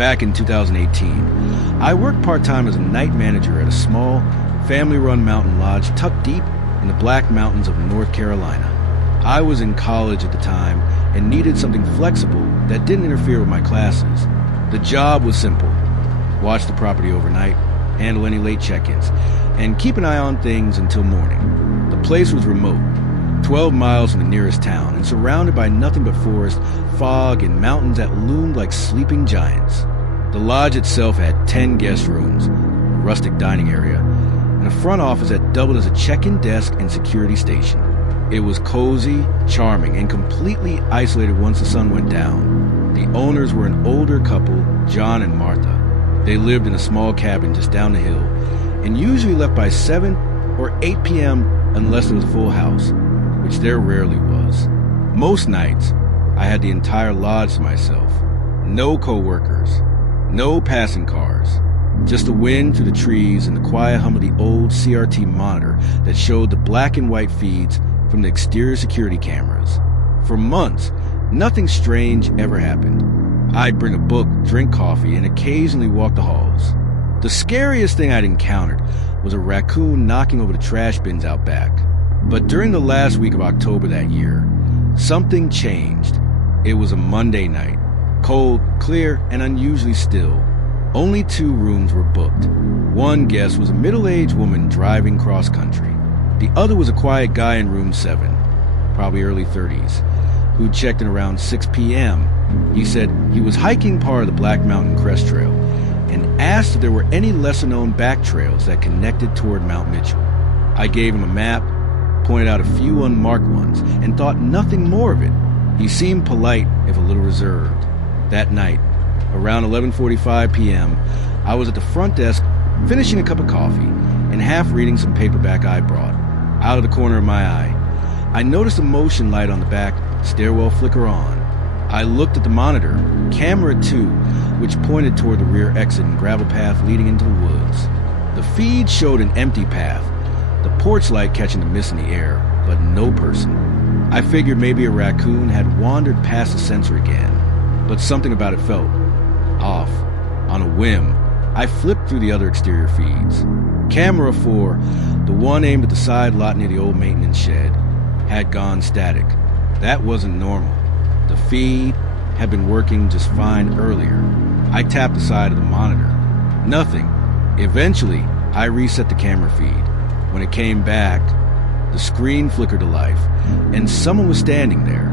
back in 2018. I worked part-time as a night manager at a small, family-run mountain lodge tucked deep in the Black Mountains of North Carolina. I was in college at the time and needed something flexible that didn't interfere with my classes. The job was simple. Watch the property overnight, handle any late check-ins, and keep an eye on things until morning. The place was remote, 12 miles from the nearest town, and surrounded by nothing but forest, fog, and mountains that loomed like sleeping giants. The lodge itself had 10 guest rooms, a rustic dining area, and a front office that doubled as a check-in desk and security station. It was cozy, charming, and completely isolated once the sun went down. The owners were an older couple, John and Martha. They lived in a small cabin just down the hill, and usually left by 7 or 8 p.m. unless there was a full house, which there rarely was. Most nights, I had the entire lodge to myself. No co-workers, no passing cars, just the wind through the trees and the quiet hum of the old CRT monitor that showed the black and white feeds from the exterior security cameras. For months, nothing strange ever happened. I'd bring a book, drink coffee, and occasionally walk the halls. The scariest thing I'd encountered was a raccoon knocking over the trash bins out back. But during the last week of October that year, something changed. It was a Monday night, cold, clear, and unusually still. Only 2 rooms were booked. One guest was a middle-aged woman driving cross-country. The other was a quiet guy in room 7, probably early 30s, who checked in around 6 p.m. He said he was hiking part of the Black Mountain Crest Trail and asked if there were any lesser-known back trails that connected toward Mount Mitchell. I gave him a map, pointed out a few unmarked ones, and thought nothing more of it. He seemed polite, if a little reserved. That night, around 11:45 p.m., I was at the front desk finishing a cup of coffee and half reading some paperback I brought. Out of the corner of my eye, I noticed a motion light on the back stairwell flicker on. I looked at the monitor, camera 2, which pointed toward the rear exit and gravel path leading into the woods. The feed showed an empty path, the porch light catching the mist in the air, but no person. I figured maybe a raccoon had wandered past the sensor again, but something about it felt off. On a whim, I flipped through the other exterior feeds. Camera 4, the one aimed at the side lot near the old maintenance shed, had gone static. That wasn't normal. The feed had been working just fine earlier. I tapped the side of the monitor. Nothing. Eventually, I reset the camera feed. When it came back, the screen flickered to life, and someone was standing there.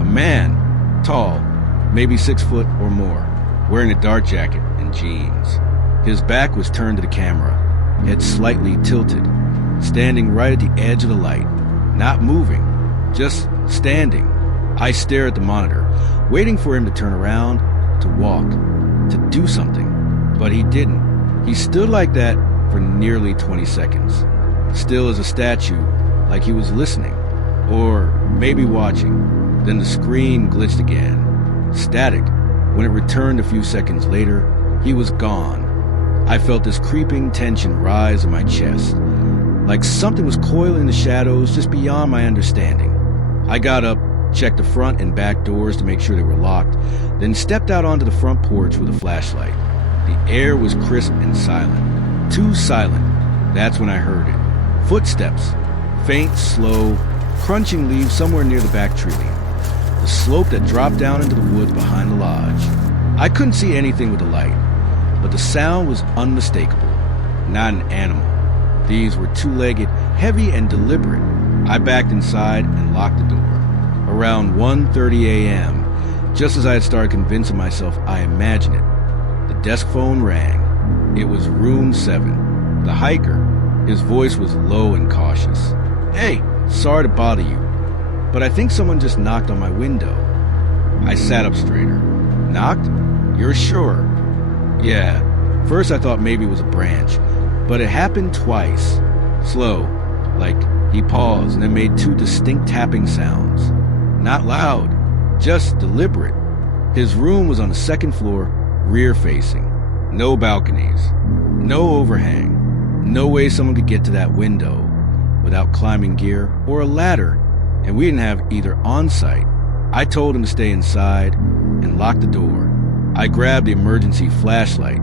A man, tall, maybe 6 foot or more, wearing a dark jacket and jeans. His back was turned to the camera, head slightly tilted, standing right at the edge of the light, not moving, just standing. I stared at the monitor, waiting for him to turn around, to walk, to do something. But he didn't. He stood like that for nearly 20 seconds, still as a statue, like he was listening, or maybe watching. Then the screen glitched again, static. When it returned a few seconds later, he was gone. I felt this creeping tension rise in my chest, like something was coiling in the shadows just beyond my understanding. I got up, checked the front and back doors to make sure they were locked, then stepped out onto the front porch with a flashlight. The air was crisp and silent. Too silent. That's when I heard it. Footsteps. Faint, slow, crunching leaves somewhere near the back tree line. The slope that dropped down into the woods behind the lodge. I couldn't see anything with the light, but the sound was unmistakable. Not an animal. These were two-legged, heavy and deliberate. I backed inside and locked the door. Around 1:30 a.m., just as I had started convincing myself I imagined it, the desk phone rang. It was room 7. The hiker. His voice was low and cautious. "Hey, sorry to bother you, but I think someone just knocked on my window." I sat up straighter. "Knocked? You're sure?" "Yeah. First I thought maybe it was a branch, but it happened twice. Slow, like he paused and then made 2 distinct tapping sounds. Not loud, just deliberate. His room was on the 2nd floor, rear-facing. No balconies, no overhang, no way someone could get to that window without climbing gear or a ladder, and we didn't have either on site. I told him to stay inside and lock the door. I grabbed the emergency flashlight,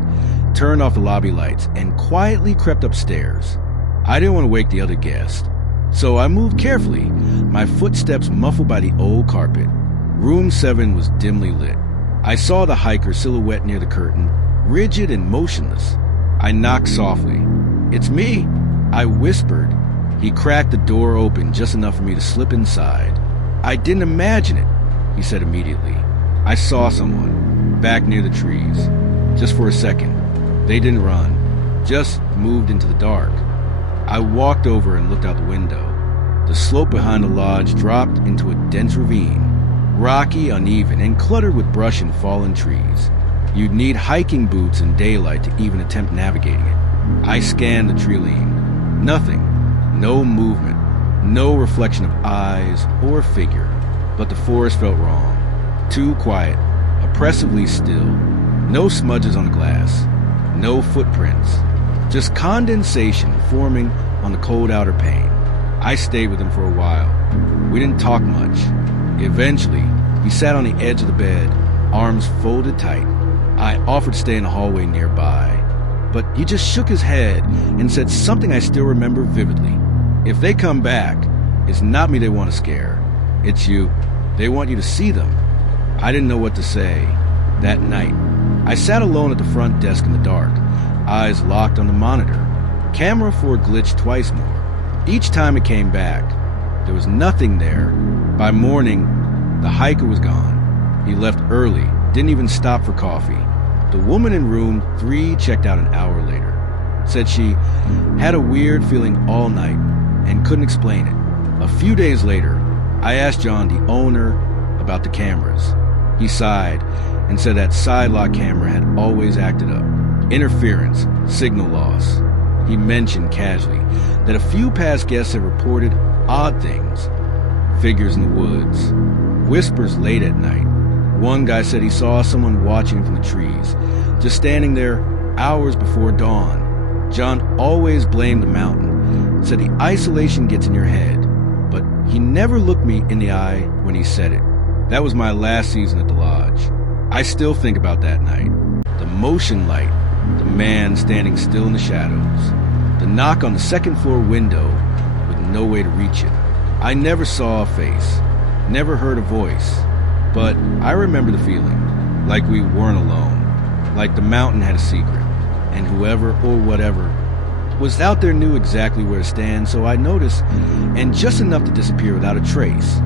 turned off the lobby lights, and quietly crept upstairs. I didn't want to wake the other guests, so I moved carefully, my footsteps muffled by the old carpet. Room 7 was dimly lit. I saw the hiker silhouette near the curtain, rigid and motionless. I knocked softly. "It's me," I whispered. He cracked the door open just enough for me to slip inside. "I didn't imagine it," he said immediately. "I saw someone, back near the trees. Just for a second. They didn't run, just moved into the dark." I walked over and looked out the window. The slope behind the lodge dropped into a dense ravine, rocky, uneven, and cluttered with brush and fallen trees. You'd need hiking boots and daylight to even attempt navigating it. I scanned the tree-line. Nothing. No movement. No reflection of eyes or figure. But the forest felt wrong. Too quiet. Oppressively still. No smudges on the glass. No footprints. Just condensation forming on the cold outer pane. I stayed with him for a while. We didn't talk much. Eventually, he sat on the edge of the bed, arms folded tight. I offered to stay in the hallway nearby, but he just shook his head and said something I still remember vividly. "If they come back, it's not me they want to scare. It's you. They want you to see them." I didn't know what to say. That night, I sat alone at the front desk in the dark, eyes locked on the monitor. Camera 4 glitched twice more. Each time it came back, there was nothing there. By morning, the hiker was gone. He left early, didn't even stop for coffee. The woman in room 3 checked out an hour later. Said she had a weird feeling all night and couldn't explain it. A few days later, I asked John, the owner, about the cameras. He sighed and said that side lock camera had always acted up. Interference, signal loss. He mentioned casually that a few past guests had reported odd things. Figures in the woods, whispers late at night. One guy said he saw someone watching from the trees, just standing there hours before dawn. John always blamed the mountain, said the isolation gets in your head, but he never looked me in the eye when he said it. That was my last season at the lodge. I still think about that night. The motion light, the man standing still in the shadows, the knock on the second floor window with no way to reach it. I never saw a face, never heard a voice, but I remember the feeling, like we weren't alone, like the mountain had a secret, and whoever or whatever was out there knew exactly where to stand, so I noticed, and just enough to disappear without a trace.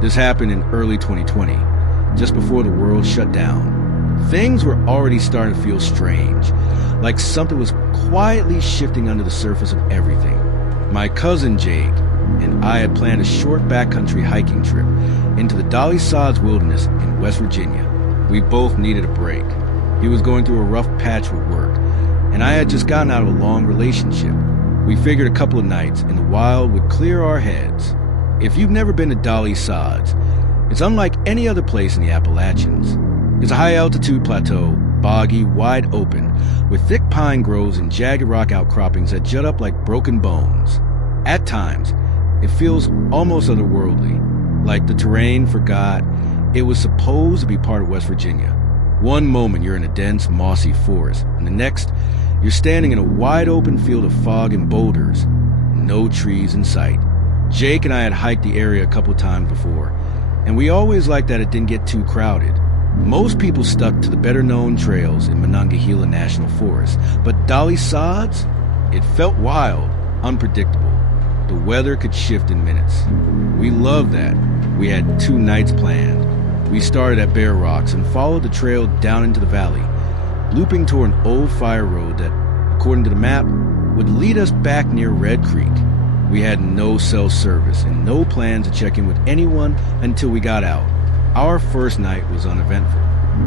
This happened in early 2020, just before the world shut down. Things were already starting to feel strange, like something was quietly shifting under the surface of everything. My cousin Jake and I had planned a short backcountry hiking trip into the Dolly Sods wilderness in West Virginia. We both needed a break. He was going through a rough patch with work, and I had just gotten out of a long relationship. We figured a couple of nights in the wild would clear our heads. If you've never been to Dolly Sods, it's unlike any other place in the Appalachians. It's a high-altitude plateau, boggy, wide open, with thick pine groves and jagged rock outcroppings that jut up like broken bones. At times, it feels almost otherworldly, like the terrain forgot it was supposed to be part of West Virginia. One moment you're in a dense, mossy forest, and the next, you're standing in a wide-open field of fog and boulders, no trees in sight. Jake and I had hiked the area a couple times before, and we always liked that it didn't get too crowded. Most people stuck to the better-known trails in Monongahela National Forest, but Dolly Sods? It felt wild, unpredictable. The weather could shift in minutes. We loved that. We had 2 nights planned. We started at Bear Rocks and followed the trail down into the valley, looping toward an old fire road that, according to the map, would lead us back near Red Creek. We had no cell service and no plans to check in with anyone until we got out. Our first night was uneventful.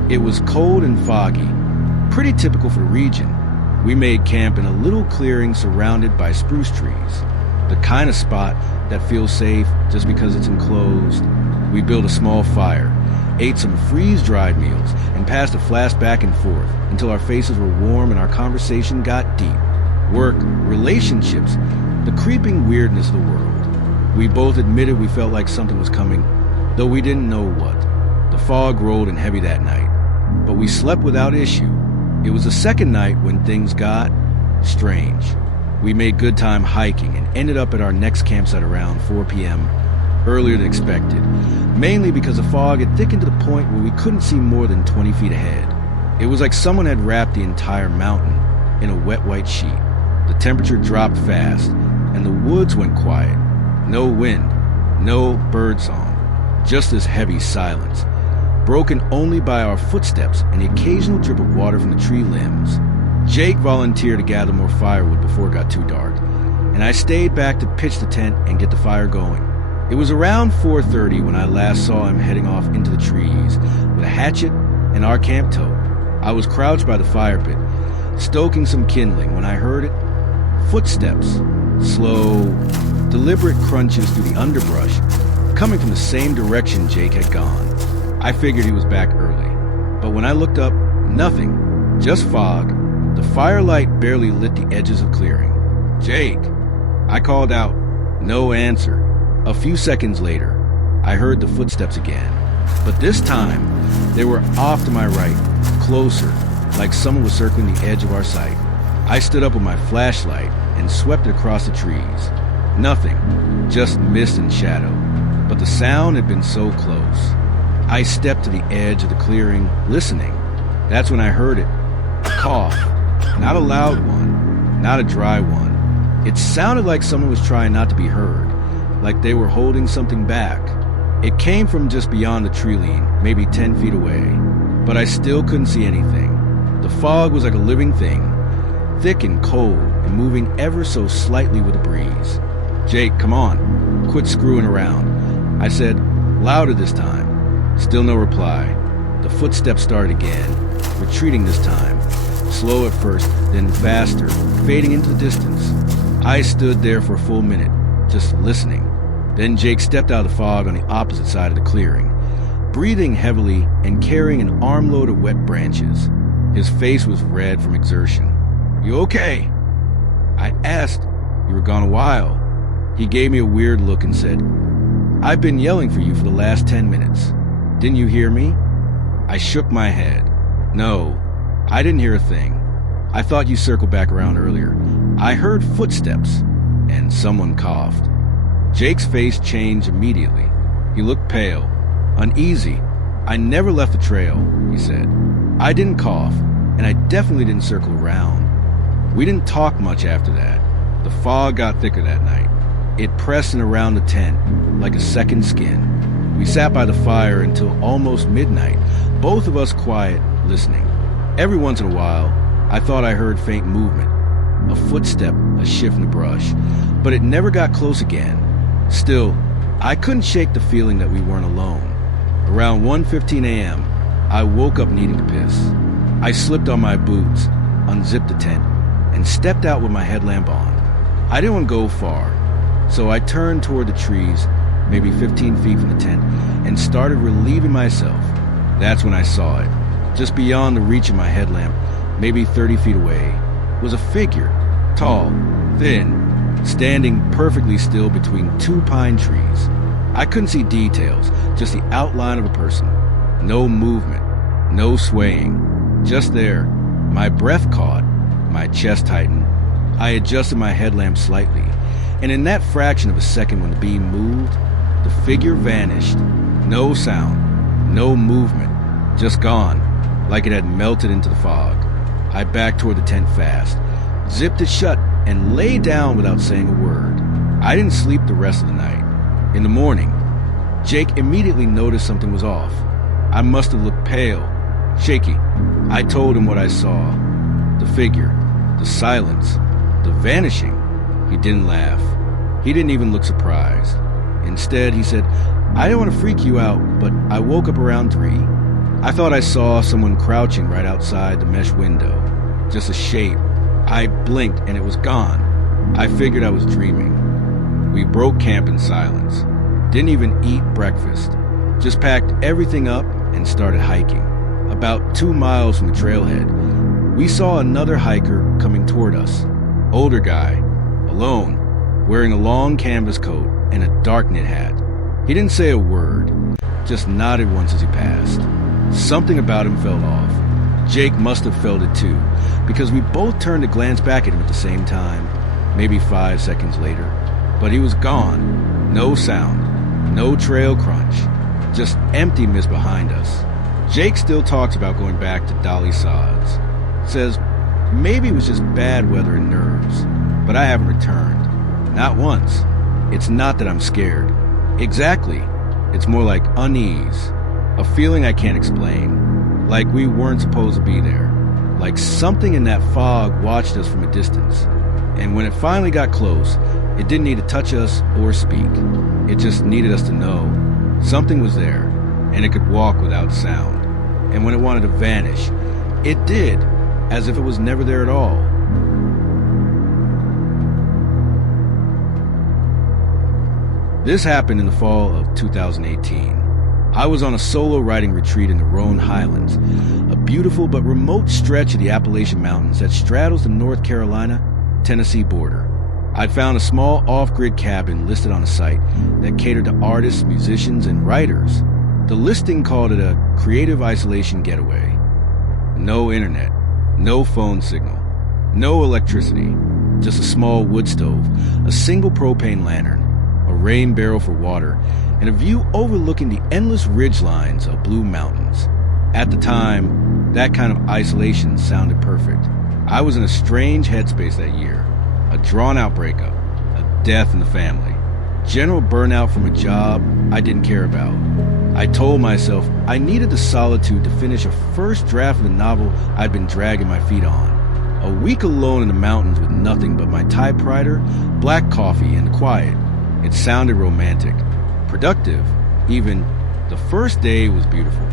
It was cold and foggy, pretty typical for the region. We made camp in a little clearing surrounded by spruce trees, the kind of spot that feels safe just because it's enclosed. We built a small fire, ate some freeze-dried meals, and passed a flask back and forth until our faces were warm and our conversation got deep. Work, relationships, the creeping weirdness of the world. We both admitted we felt like something was coming, though we didn't know what. The fog rolled in heavy that night, but we slept without issue. It was the second night when things got strange. We made good time hiking and ended up at our next campsite around 4 p.m., earlier than expected, mainly because the fog had thickened to the point where we couldn't see more than 20 feet ahead. It was like someone had wrapped the entire mountain in a wet white sheet. The temperature dropped fast, and the woods went quiet. No wind, no bird song, just this heavy silence, broken only by our footsteps and the occasional drip of water from the tree limbs. Jake volunteered to gather more firewood before it got too dark, and I stayed back to pitch the tent and get the fire going. It was around 4:30 when I last saw him heading off into the trees with a hatchet and our camp tote. I was crouched by the fire pit, stoking some kindling, when I heard it. Footsteps, slow, deliberate crunches through the underbrush, coming from the same direction Jake had gone. I figured he was back early, but when I looked up, nothing, just fog. The firelight barely lit the edges of clearing. "Jake!" I called out. No answer. A few seconds later, I heard the footsteps again, but this time, they were off to my right, closer, like someone was circling the edge of our sight. I stood up with my flashlight and swept it across the trees. Nothing, just mist and shadow, but the sound had been so close. I stepped to the edge of the clearing, listening. That's when I heard it. A cough. Not a loud one, not a dry one. It sounded like someone was trying not to be heard, like they were holding something back. It came from just beyond the tree line, maybe 10 feet away, but I still couldn't see anything. The fog was like a living thing, thick and cold and moving ever so slightly with the breeze. "Jake, come on, quit screwing around," I said, louder this time. Still no reply. The footsteps started again, retreating this time, slow at first, then faster, fading into the distance. I stood there for a full minute, just listening. Then Jake stepped out of the fog on the opposite side of the clearing, breathing heavily and carrying an armload of wet branches. His face was red from exertion. "You okay?" I asked. "You were gone a while." He gave me a weird look and said, "I've been yelling for you for the last 10 minutes. Didn't you hear me?" I shook my head. "No, I didn't hear a thing. I thought you circled back around earlier. I heard footsteps, and someone coughed." Jake's face changed immediately. He looked pale, uneasy. "I never left the trail," he said. "I didn't cough, and I definitely didn't circle around." We didn't talk much after that. The fog got thicker that night. It pressed in around the tent, like a second skin. We sat by the fire until almost midnight, both of us quiet, listening. Every once in a while, I thought I heard faint movement, a footstep, a shift in the brush, but it never got close again. Still, I couldn't shake the feeling that we weren't alone. Around 1:15 a.m., I woke up needing to piss. I slipped on my boots, unzipped the tent, and stepped out with my headlamp on. I didn't want to go far, so I turned toward the trees, maybe 15 feet from the tent, and started relieving myself. That's when I saw it. Just beyond the reach of my headlamp, maybe 30 feet away, was a figure, tall, thin, standing perfectly still between two pine trees. I couldn't see details, just the outline of a person. No movement, no swaying, just there. My breath caught, my chest tightened. I adjusted my headlamp slightly, and in that fraction of a second when the beam moved, the figure vanished. No sound, no movement, just gone, like it had melted into the fog. I backed toward the tent fast, zipped it shut, and lay down without saying a word. I didn't sleep the rest of the night. In the morning, Jake immediately noticed something was off. I must have looked pale, shaky. I told him what I saw. The figure, the silence, the vanishing. He didn't laugh. He didn't even look surprised. Instead, he said, "I don't want to freak you out, but I woke up around 3. I thought I saw someone crouching right outside the mesh window. Just a shape. I blinked and it was gone. I figured I was dreaming." We broke camp in silence. Didn't even eat breakfast. Just packed everything up and started hiking. About 2 miles from the trailhead, we saw another hiker coming toward us. Older guy, alone, wearing a long canvas coat, and a dark knit hat. He didn't say a word, just nodded once as he passed. Something about him felt off. Jake must have felt it too, because we both turned to glance back at him at the same time, maybe 5 seconds later. But he was gone. No sound, no trail crunch, just empty mist behind us. Jake still talks about going back to Dolly Sods. Says maybe it was just bad weather and nerves, but I haven't returned. Not once. It's not that I'm scared. Exactly. It's more like unease. A feeling I can't explain. Like we weren't supposed to be there. Like something in that fog watched us from a distance. And when it finally got close, it didn't need to touch us or speak. It just needed us to know something was there, and it could walk without sound. And when it wanted to vanish, it did, as if it was never there at all. This happened in the fall of 2018. I was on a solo riding retreat in the Roan Highlands, a beautiful but remote stretch of the Appalachian Mountains that straddles the North Carolina-Tennessee border. I'd found a small off-grid cabin listed on a site that catered to artists, musicians, and writers. The listing called it a creative isolation getaway. No internet, no phone signal, no electricity, just a small wood stove, a single propane lantern, a rain barrel for water, and a view overlooking the endless ridgelines of Blue Mountains. At the time, that kind of isolation sounded perfect. I was in a strange headspace that year. A drawn-out breakup, a death in the family, general burnout from a job I didn't care about. I told myself I needed the solitude to finish a first draft of the novel I'd been dragging my feet on. A week alone in the mountains with nothing but my typewriter, black coffee, and quiet. It sounded romantic, productive, even. The first day was beautiful.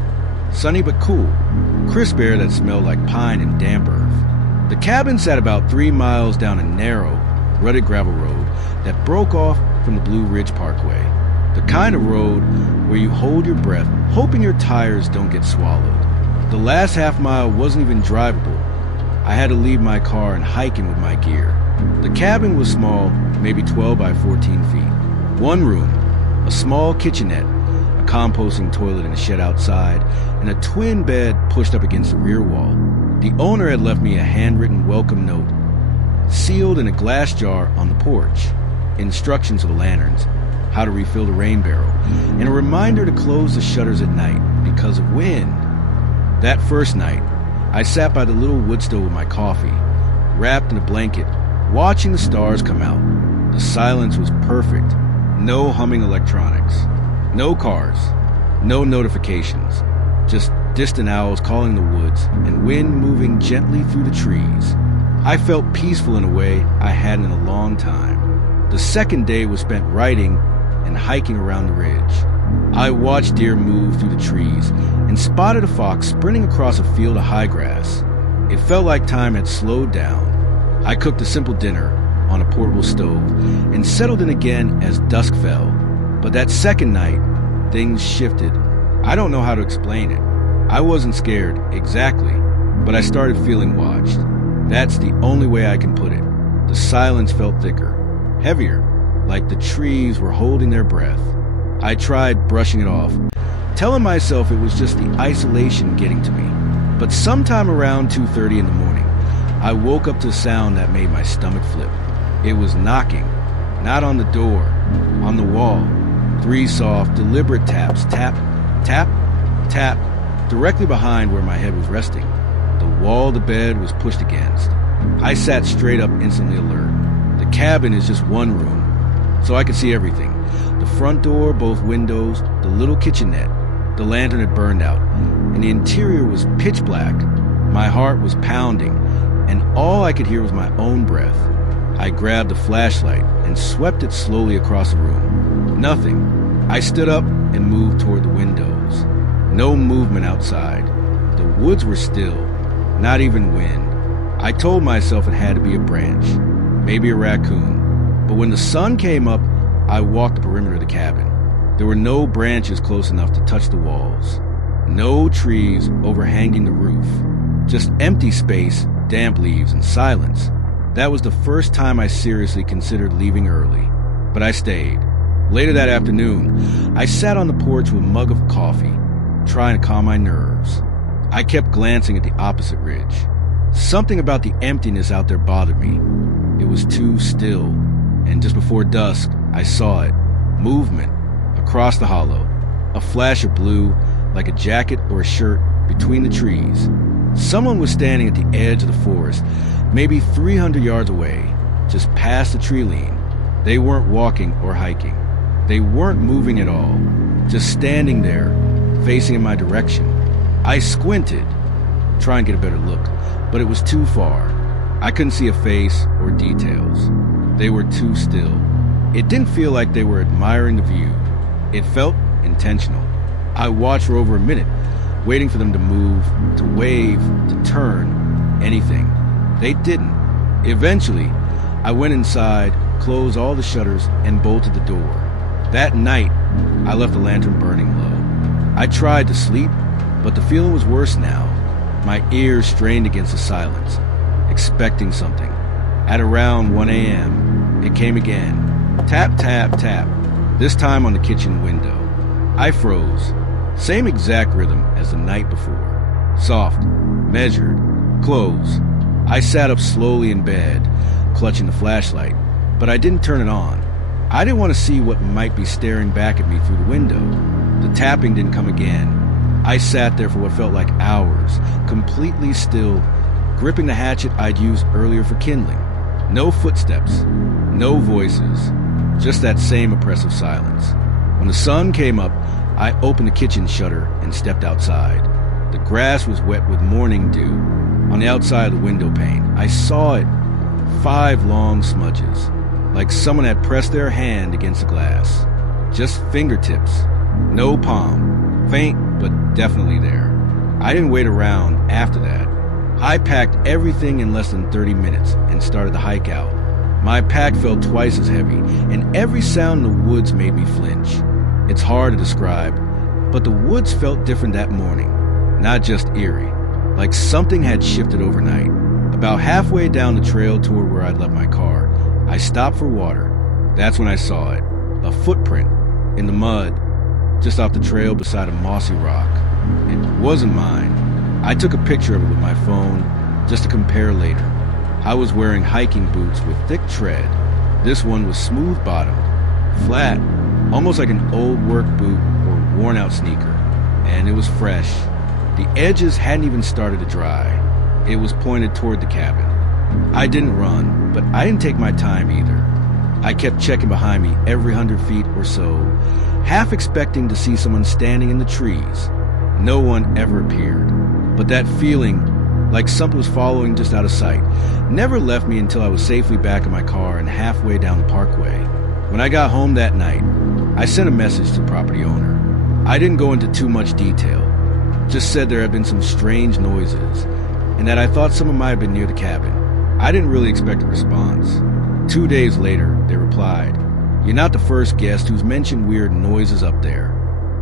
Sunny but cool, crisp air that smelled like pine and damp earth. The cabin sat about 3 miles down a narrow, rutted gravel road that broke off from the Blue Ridge Parkway. The kind of road where you hold your breath, hoping your tires don't get swallowed. The last half mile wasn't even drivable. I had to leave my car and hike in with my gear. The cabin was small, maybe 12 by 14 feet. One room, a small kitchenette, a composting toilet in a shed outside, and a twin bed pushed up against the rear wall. The owner had left me a handwritten welcome note, sealed in a glass jar on the porch, instructions for the lanterns, how to refill the rain barrel, and a reminder to close the shutters at night because of wind. That first night, I sat by the little wood stove with my coffee, wrapped in a blanket, watching the stars come out. The silence was perfect. No humming electronics, no cars, no notifications, just distant owls calling the woods and wind moving gently through the trees. I felt peaceful in a way I hadn't in a long time. The second day was spent writing and hiking around the ridge. I watched deer move through the trees and spotted a fox sprinting across a field of high grass. It felt like time had slowed down. I cooked a simple dinner on a portable stove and settled in again as dusk fell. But that second night, things shifted. I don't know how to explain it. I wasn't scared, exactly, but I started feeling watched. That's the only way I can put it. The silence felt thicker, heavier, like the trees were holding their breath. I tried brushing it off, telling myself it was just the isolation getting to me. But sometime around 2:30 in the morning, I woke up to a sound that made my stomach flip. It was knocking, not on the door, on the wall. 3 soft, deliberate taps, tap, tap, tap, directly behind where my head was resting. The wall of the bed was pushed against. I sat straight up, instantly alert. The cabin is just one room, so I could see everything. The front door, both windows, the little kitchenette. The lantern had burned out, and the interior was pitch black. My heart was pounding, and all I could hear was my own breath. I grabbed a flashlight and swept it slowly across the room. Nothing. I stood up and moved toward the windows. No movement outside. The woods were still, not even wind. I told myself it had to be a branch, maybe a raccoon. But when the sun came up, I walked the perimeter of the cabin. There were no branches close enough to touch the walls. No trees overhanging the roof. Just empty space, damp leaves, and silence. That was the first time I seriously considered leaving early. But I stayed. Later that afternoon, I sat on the porch with a mug of coffee, trying to calm my nerves. I kept glancing at the opposite ridge. Something about the emptiness out there bothered me. It was too still, and just before dusk, I saw it. Movement across the hollow. A flash of blue, like a jacket or a shirt, between the trees. Someone was standing at the edge of the forest, maybe 300 yards away, just past the tree line. They weren't walking or hiking. They weren't moving at all, just standing there, facing in my direction. I squinted, trying to get a better look, but it was too far. I couldn't see a face or details. They were too still. It didn't feel like they were admiring the view. It felt intentional. I watched for over a minute, waiting for them to move, to wave, to turn, anything. They didn't. Eventually, I went inside, closed all the shutters, and bolted the door. That night, I left the lantern burning low. I tried to sleep, but the feeling was worse now. My ears strained against the silence, expecting something. At around 1 a.m., it came again. Tap, tap, tap, this time on the kitchen window. I froze. Same exact rhythm as the night before. Soft, measured, close. I sat up slowly in bed, clutching the flashlight, but I didn't turn it on. I didn't want to see what might be staring back at me through the window. The tapping didn't come again. I sat there for what felt like hours, completely still, gripping the hatchet I'd used earlier for kindling. No footsteps, no voices, just that same oppressive silence. When the sun came up, I opened the kitchen shutter and stepped outside. The grass was wet with morning dew. On the outside of the window pane, I saw it. 5 long smudges, like someone had pressed their hand against the glass. Just fingertips, no palm, faint but definitely there. I didn't wait around after that. I packed everything in less than 30 minutes and started the hike out. My pack felt twice as heavy, and every sound in the woods made me flinch. It's hard to describe, but the woods felt different that morning, not just eerie, like something had shifted overnight. About halfway down the trail toward where I'd left my car, I stopped for water. That's when I saw it, a footprint in the mud, just off the trail beside a mossy rock. It wasn't mine. I took a picture of it with my phone just to compare later. I was wearing hiking boots with thick tread. This one was smooth-bottomed, flat, almost like an old work boot or worn-out sneaker, and it was fresh. The edges hadn't even started to dry. It was pointed toward the cabin. I didn't run, but I didn't take my time either. I kept checking behind me every 100 feet or so, half expecting to see someone standing in the trees. No one ever appeared, but that feeling, like something was following just out of sight, never left me until I was safely back in my car and halfway down the parkway. When I got home that night, I sent a message to the property owner. I didn't go into too much detail, just said there had been some strange noises, and that I thought someone might have been near the cabin. I didn't really expect a response. 2 days later, they replied, "You're not the first guest who's mentioned weird noises up there.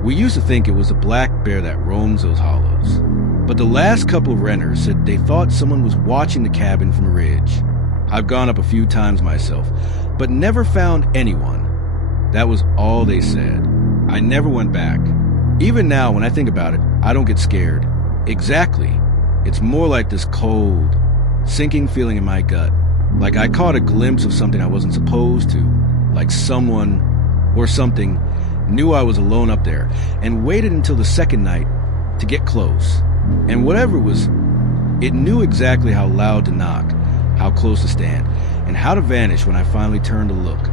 We used to think it was a black bear that roams those hollows. But the last couple of renters said they thought someone was watching the cabin from a ridge. I've gone up a few times myself, but never found anyone." That was all they said. I never went back. Even now, when I think about it, I don't get scared. Exactly. It's more like this cold, sinking feeling in my gut. Like I caught a glimpse of something I wasn't supposed to. Like someone or something knew I was alone up there and waited until the second night to get close. And whatever it was, it knew exactly how loud to knock, how close to stand, and how to vanish when I finally turned to look.